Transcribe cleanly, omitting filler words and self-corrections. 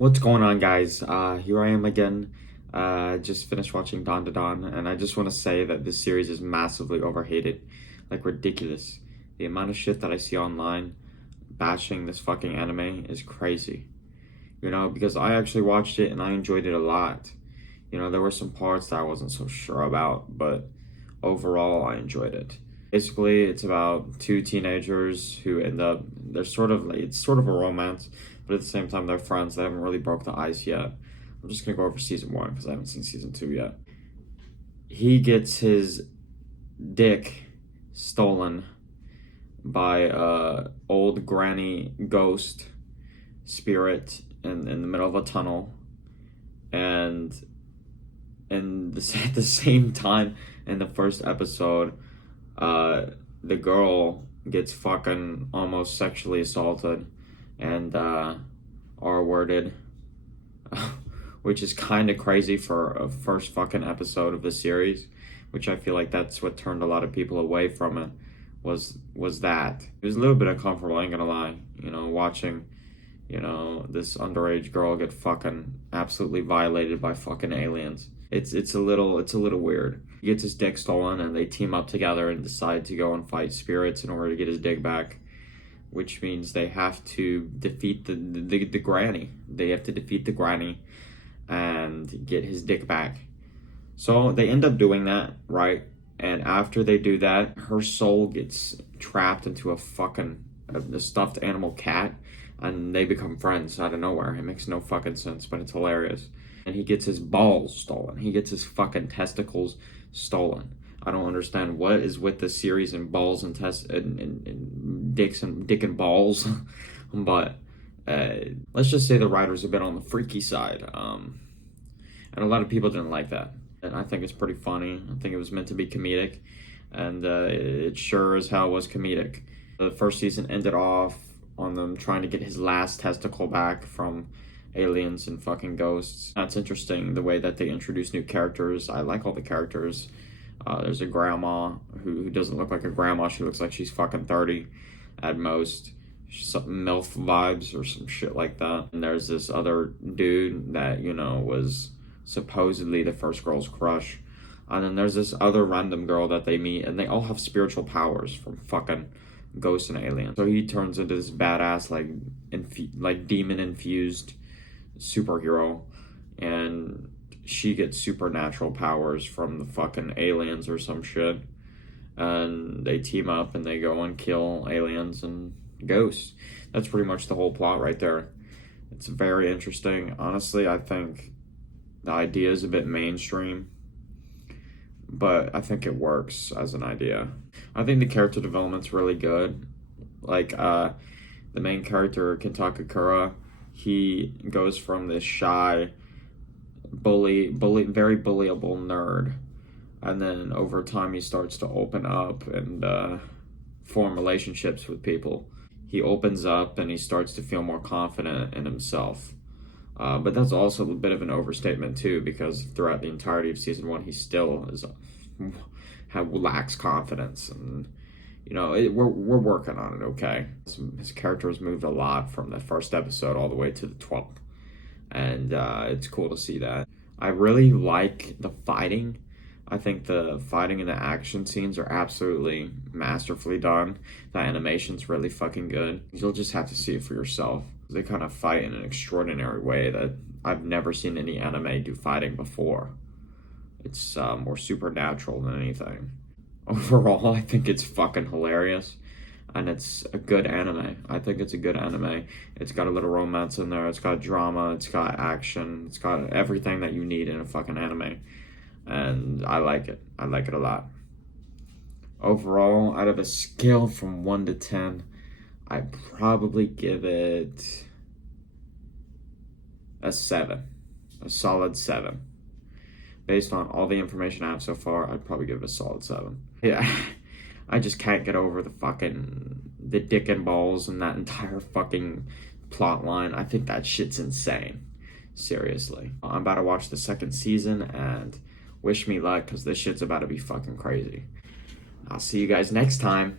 What's going on, guys? Here I am again. Just finished watching Dandadan, and I just want to say that this series is massively overhated. Like, ridiculous. The amount of shit that I see online bashing this fucking anime is crazy. Because I actually watched it and I enjoyed it a lot. There were some parts that I wasn't so sure about, but overall I enjoyed it. Basically, it's about two teenagers who end up, it's sort of a romance, but at the same time, they're friends. They haven't really broke the ice yet. I'm just gonna go over season 1 because I haven't seen season 2 yet. He gets his dick stolen by a old granny ghost spirit in the middle of a tunnel, and at the same time in the first episode, the girl gets fucking almost sexually assaulted and R-worded, which is kind of crazy for a first fucking episode of the series, which I feel like that's what turned a lot of people away from it, was that. It was a little bit uncomfortable, I ain't gonna lie, watching, this underage girl get fucking absolutely violated by fucking aliens. It's a little weird. He gets his dick stolen and they team up together and decide to go and fight spirits in order to get his dick back, which means they have to defeat the granny. They have to defeat the granny and get his dick back. So they end up doing that, right? And after they do that, her soul gets trapped into a stuffed animal cat, and they become friends out of nowhere. It makes no fucking sense, but it's hilarious. And he gets his balls stolen. He gets his fucking testicles stolen. I don't understand what is with the series and balls and dick and balls, but let's just say the writers have been on the freaky side, and a lot of people didn't like that. And I think it's pretty funny. I think it was meant to be comedic, and it sure as hell was comedic. The first season ended off on them trying to get his last testicle back from aliens and fucking ghosts. That's interesting, the way that they introduce new characters. I like all the characters. There's a grandma who doesn't look like a grandma. She looks like she's fucking 30 at most. She's some MILF vibes or some shit like that. And there's this other dude that, was supposedly the first girl's crush. And then there's this other random girl that they meet, and they all have spiritual powers from fucking ghosts and aliens. So he turns into this badass, like demon-infused superhero, and she gets supernatural powers from the fucking aliens or some shit, and they team up and they go and kill aliens and ghosts. That's pretty much the whole plot right there. It's very interesting. Honestly, I think the idea is a bit mainstream, but I think it works as an idea. I think the character development's really good. Like, the main character, Kintakakura, he goes from this shy, very bullyable nerd, and then over time he starts to open up and form relationships with people. He opens up and he starts to feel more confident in himself. But that's also a bit of an overstatement too, because throughout the entirety of season 1, he still lacks confidence, and we're working on it. Okay, his character has moved a lot from the first episode all the way to the 12th, and it's cool to see that. I really like the fighting. I think the fighting and the action scenes are absolutely masterfully done. The animation's really fucking good. You'll just have to see it for yourself. They kind of fight in an extraordinary way that I've never seen any anime do fighting before. It's more supernatural than anything. Overall, I think it's fucking hilarious, and it's a good anime. I think it's a good anime. It's got a little romance in there. It's got drama. It's got action. It's got everything that you need in a fucking anime, and I like it. I like it a lot. Overall, out of a scale from 1 to 10, I'd probably give it a 7. A solid 7. Based on all the information I have so far, I'd probably give it a solid 7. Yeah, I just can't get over the dick and balls and that entire fucking plot line. I think that shit's insane. Seriously. I'm about to watch the second season, and wish me luck, because this shit's about to be fucking crazy. I'll see you guys next time.